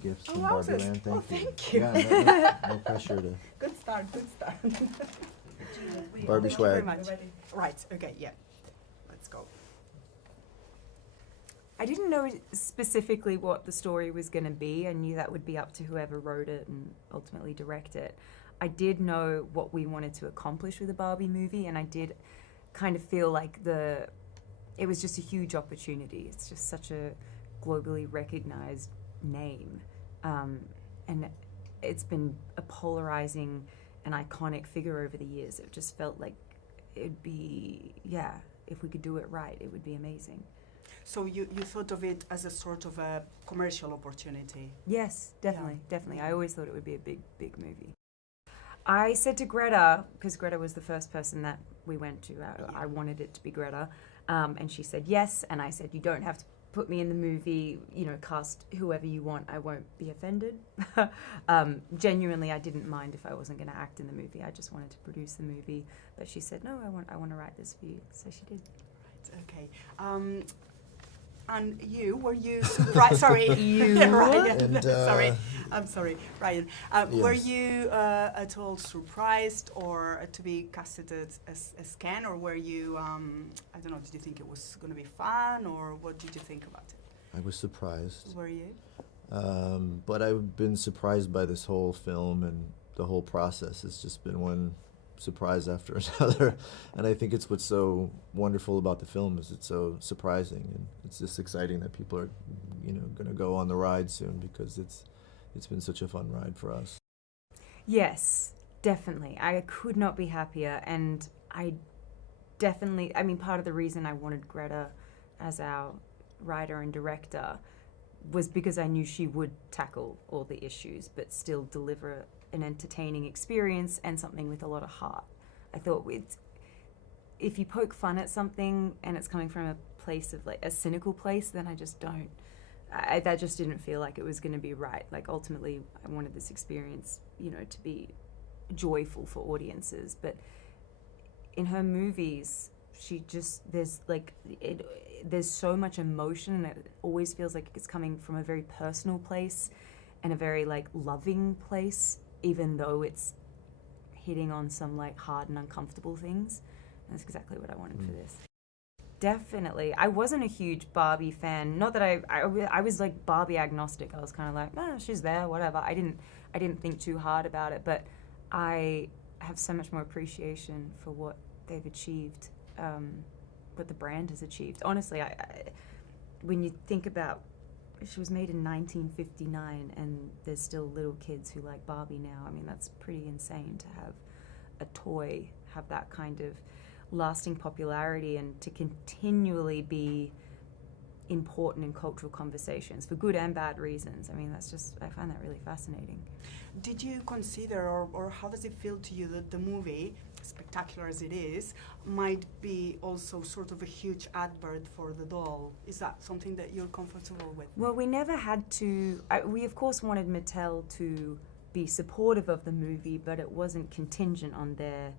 gifts Oh, from wow, Barbie Land. oh, Thank you. thank you. Yeah, no pressure to. Good start, good start. Barbie Thank swag. you very much. Right, okay, yeah. Let's go. I didn't know specifically what the story was going to be. I knew that would be up to whoever wrote it and ultimately direct it. I did know what we wanted to accomplish with the Barbie movie, and I did kind of feel like it was just a huge opportunity. It's just such a globally recognized name. And it's been a polarizing and iconic figure over the years. It just felt like it'd be, yeah, if we could do it right, it would be amazing. So you thought of it as a sort of a commercial opportunity? Yes, definitely, Yeah. definitely. I always thought it would be a big, big movie. I said to Greta, because Greta was the first person that we went to, I wanted it to be Greta, and she said yes, and I said, you don't have to put me in the movie, you know, cast whoever you want, I won't be offended. Genuinely, I didn't mind if I wasn't going to act in the movie, I just wanted to produce the movie, but she said, no, I want to write this for you, so she did. Right, okay. And you, were you surprised? Sorry, You. Ryan. And, sorry, I'm sorry, Ryan. Were Yes. you at all surprised or to be casted as Ken, or were you, I don't know, did you think it was going to be fun, or what did you think about it? I was surprised. Were you? But I've been surprised by this whole film, and the whole process has just been one surprise after another. And I think it's what's so wonderful about the film is it's so surprising, and it's just exciting that people are, you know, going to go on the ride soon, because it's been such a fun ride for us. Yes, definitely. I could not be happier, and I mean, part of the reason I wanted Greta as our writer and director was because I knew she would tackle all the issues, but still deliver an entertaining experience and something with a lot of heart. I thought if you poke fun at something and it's coming from a place of like a cynical place, then I just don't. That just didn't feel like it was going to be right. Like ultimately, I wanted this experience, you know, to be joyful for audiences. But in her movies, she just there's so much emotion, and it always feels like it's coming from a very personal place and a very like loving place, even though it's hitting on some like hard and uncomfortable things. And that's exactly what I wanted for this. Definitely. I wasn't a huge Barbie fan. Not that I was like Barbie agnostic. I was kind of like, she's there, whatever. I didn't think too hard about it, but I have so much more appreciation for what they've achieved, what the brand has achieved. Honestly, when you think about, she was made in 1959, and there's still little kids who like Barbie now. I mean, that's pretty insane to have a toy have that kind of lasting popularity and to continually be important in cultural conversations for good and bad reasons. I mean, I find that really fascinating. Did you consider, or how does it feel to you that the movie, spectacular as it is, might be also sort of a huge advert for the doll? Is that something that you're comfortable with? Well, we never had to. We of course wanted Mattel to be supportive of the movie, but it wasn't contingent on their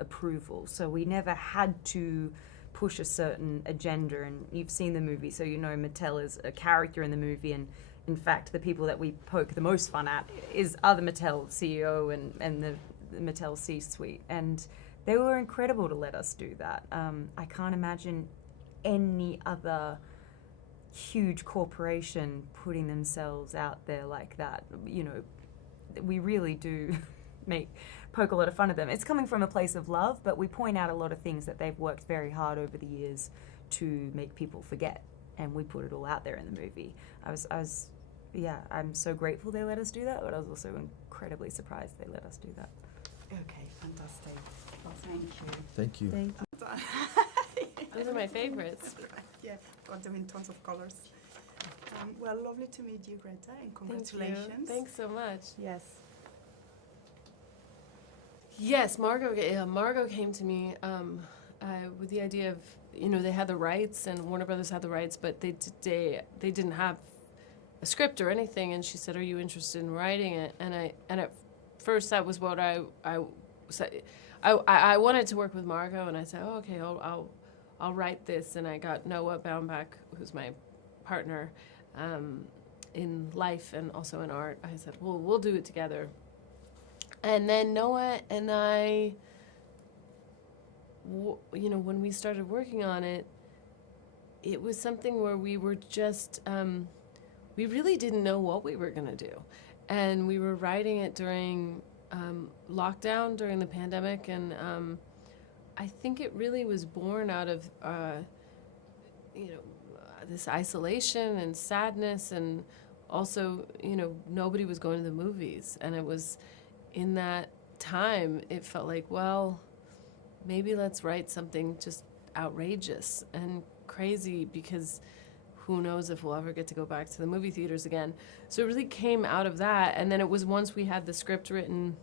approval. So we never had to push a certain agenda, and you've seen the movie, so you know Mattel is a character in the movie, and in fact the people that we poke the most fun at are the Mattel CEO and the Mattel C-suite, and they were incredible to let us do that. I can't imagine any other huge corporation putting themselves out there like that. You know, we really do poke a lot of fun at them. It's coming from a place of love, but we point out a lot of things that they've worked very hard over the years to make people forget, and we put it all out there in the movie. I'm so grateful they let us do that, but I was also incredibly surprised they let us do that. Okay, fantastic. Well, thank you. Thank you. Thank you. Those are my favorites. Yeah, got them in tons of colors. Well, lovely to meet you, Greta, and congratulations. Thank you. Thanks so much. Yes. Yes, Margot came to me with the idea of, you know, they had the rights, and Warner Brothers had the rights, but they didn't have a script or anything, and she said, "Are you interested in writing it?" And at first that was what I said. I wanted to work with Margot, and I said, "Oh, okay, I'll write this." And I got Noah Baumbach, who's my partner, in life and also in art. I said, well, we'll do it together. And then Noah and I, when we started working on it, it was something where we were just, we really didn't know what we were going to do. And we were writing it during lockdown, during the pandemic, and I think it really was born out of, this isolation and sadness, and also, nobody was going to the movies. And it was in that time, it felt like, well, maybe let's write something just outrageous and crazy, because who knows if we'll ever get to go back to the movie theaters again. So it really came out of that. And then it was once we had the script written,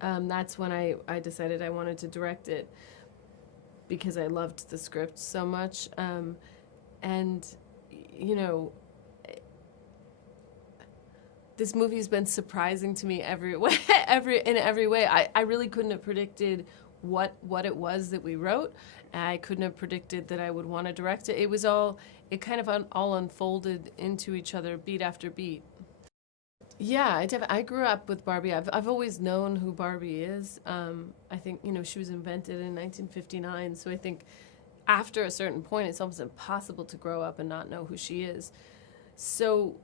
that's when I decided I wanted to direct it, because I loved the script so much. And, this movie has been surprising to me every way. In every way. I really couldn't have predicted what it was that we wrote. I couldn't have predicted that I would want to direct it. It kind of all unfolded into each other, beat after beat. Yeah, I grew up with Barbie. I've always known who Barbie is. I think, she was invented in 1959, so I think after a certain point, it's almost impossible to grow up and not know who she is. So,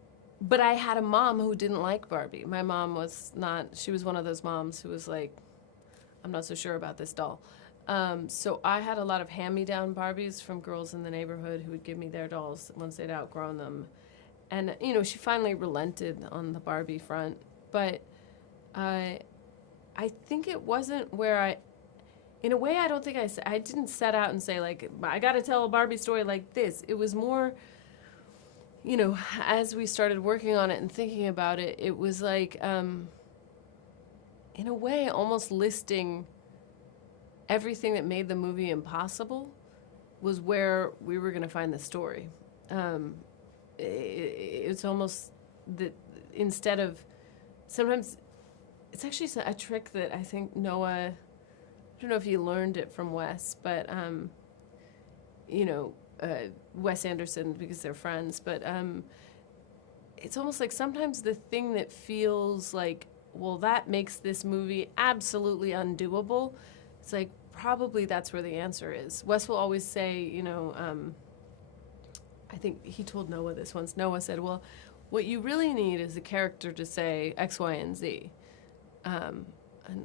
but I had a mom who didn't like Barbie. My mom she was one of those moms who was like, I'm not so sure about this doll. So I had a lot of hand-me-down Barbies from girls in the neighborhood who would give me their dolls once they'd outgrown them. And, she finally relented on the Barbie front. But I think it wasn't where in a way, I don't think I didn't set out and say, like, I got to tell a Barbie story like this. It was more, as we started working on it and thinking about it, it was like, in a way, almost listing everything that made the movie impossible was where we were going to find the story. It's almost that instead of, sometimes it's actually a trick that I think Noah, I don't know if he learned it from Wes, but, Wes Anderson, because they're friends, but it's almost like sometimes the thing that feels like, well, that makes this movie absolutely undoable, it's like, probably that's where the answer is. Wes will always say, I think he told Noah this once. Noah said, well, what you really need is a character to say X, Y, and Z. And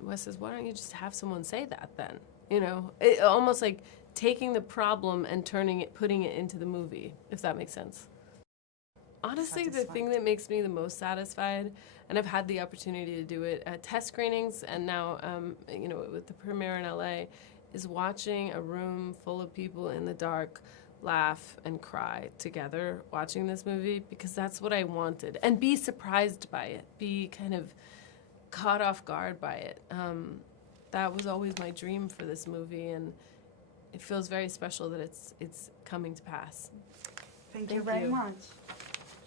Wes says, why don't you just have someone say that then? It, almost like taking the problem and putting it into the movie, if that makes sense. Honestly, the thing that makes me the most satisfied, and I've had the opportunity to do it at test screenings, and now, with the premiere in LA, is watching a room full of people in the dark laugh and cry together watching this movie, because that's what I wanted. And be surprised by it, be kind of caught off guard by it. That was always my dream for this movie, and it feels very special that it's coming to pass. Thank you very much.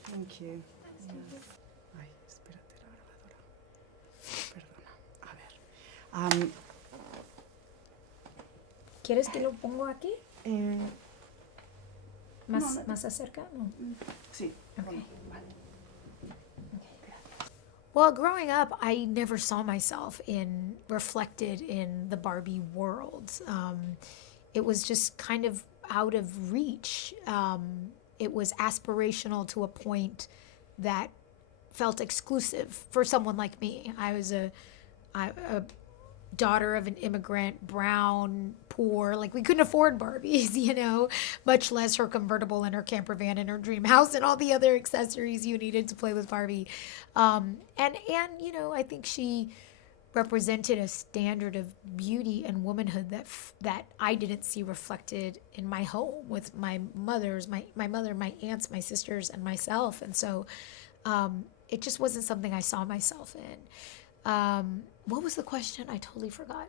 Thank you. Ay, espérate la grabadora. Perdona. A ver. ¿Quieres que lo pongo aquí? ¿Más acerca? No. Sí. Okay. Well, growing up, I never saw myself reflected in the Barbie world. It was just kind of out of reach. It was aspirational to a point that felt exclusive for someone like me. I was a daughter of an immigrant, brown, poor. Like, we couldn't afford Barbies, much less her convertible and her camper van and her dream house and all the other accessories you needed to play with Barbie. And I think she represented a standard of beauty and womanhood that I didn't see reflected in my home with my mother, my aunts, my sisters, and myself. And so it just wasn't something I saw myself in. What was the question? I totally forgot.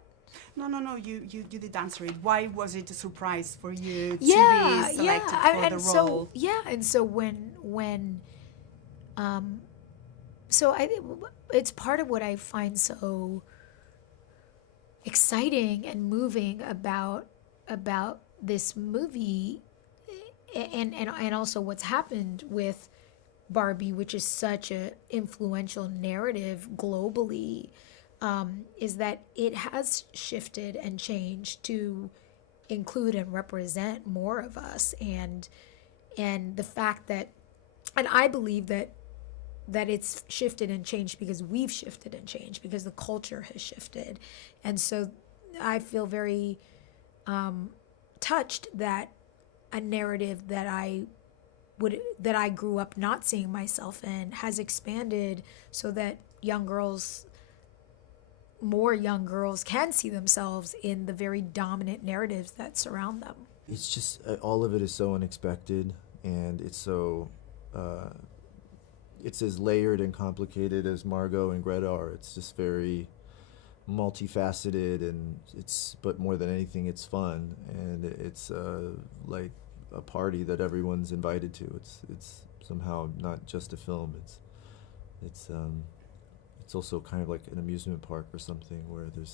No, you did answer it. Why was it a surprise for you to be selected for the role? And so it's part of what I find so exciting and moving about this movie, and also what's happened with Barbie, which is such a influential narrative globally, is that it has shifted and changed to include and represent more of us, and the fact that, and I believe that it's shifted and changed because we've shifted and changed, because the culture has shifted. And so I feel very touched that a narrative that I grew up not seeing myself in has expanded so that more young girls can see themselves in the very dominant narratives that surround them. It's just, all of it is so unexpected, and it's so, it's as layered and complicated as Margot and Greta are. It's just very multifaceted, and but more than anything, it's fun, and it's like a party that everyone's invited to. It's somehow not just a film. It's also kind of like an amusement park or something where there's